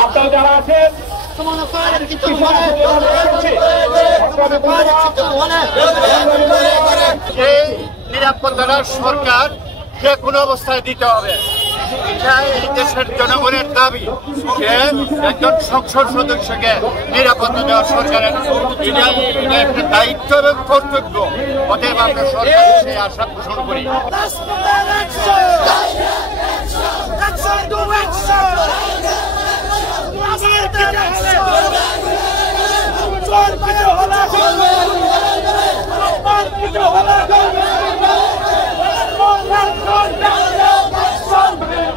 আপনারা যারা আছেন নিরাপত্তাটা সরকার যে কোনো অবস্থায় দিতে হবে। এই দেশের জনগণের দাবি যে একজন সংসদ সদস্যকে নিরাপত্তা দেওয়া সরকারের এটা একটা দায়িত্ব এবং কর্তব্য। অতএব আমরা সরকারের সেই আশা পোষণ করি।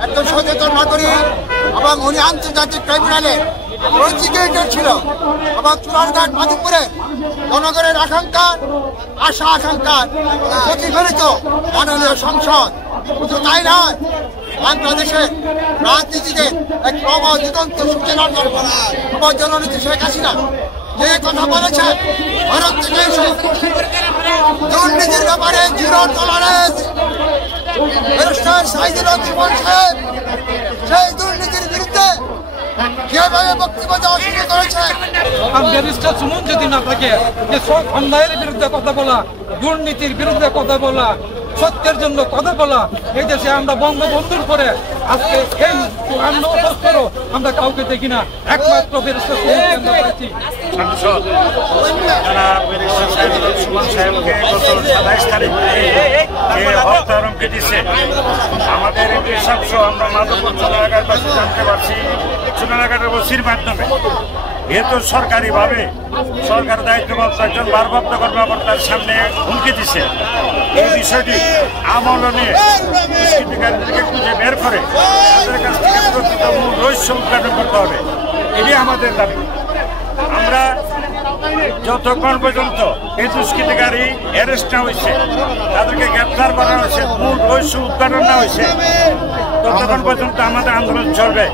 একজন সচেতন নাগরিক এবং উনি আন্তর্জাতিক ট্রাইব্যুনালে প্রসিকিউটর ছিল এবং চুনারঘাট মাধবপুরে জনগণের আশা আকাঙ্ক্ষার প্রতিফলিত মাননীয় সংসদ। শুধু তাই নয়, বাংলাদেশের রাজনীতিতে এক ক্রমদিগন্ত সূচনার জননীতি শেখ হাসিনা যে কথা বলেছেন, ভারত থেকে এসে দুর্নীতির ব্যাপারে জিরো টলারেন্স, ব্যারিস্টার সাইদুল বলছেন সেই দুর্নীতির বিরুদ্ধে যেভাবে বক্তব্য দেওয়া শুরু করেছে। ব্যারিস্টার সুমন যদি না থাকে, যে সব অন্যায়ের বিরুদ্ধে কথা বলা, দুর্নীতির বিরুদ্ধে কথা বলা, সত্যের জন্য কথা বলা, এই দেশে আমরা বঙ্গবন্ধুর পরে আজকে এই 54 বছরও আমরা কাউকে দেখি না, একমাত্র ব্যারিস্টার সুমন আমরা পাচ্ছি। আমাদের আমরা মাধবপুর চুনারঘাটবাসী জানতে পারছি চুনারঘাটের ওসির মাধ্যমে। যেহেতু সরকারিভাবে সরকার দায়িত্বপ্রাপ্ত একজন ভারপ্রাপ্ত কর্মকর্তার সামনে হুমকি দিচ্ছে, এই বিষয়টি আমল নিয়ে দুষ্কৃতিকারীদেরকে খুঁজে বের করে তাদের কাছ থেকে প্রকৃত মূল রহস্য উদ্ঘাটন করতে হবে। এটি আমাদের দাবি। আমরা যতক্ষণ পর্যন্ত এই দুষ্কৃতিকারী অ্যারেস্ট না হয়েছে, তাদেরকে গ্রেপ্তার করা হয়েছে, মূল রহস্য উদ্ঘাটন না হয়েছে, ততক্ষণ পর্যন্ত আমাদের আন্দোলন চলবে।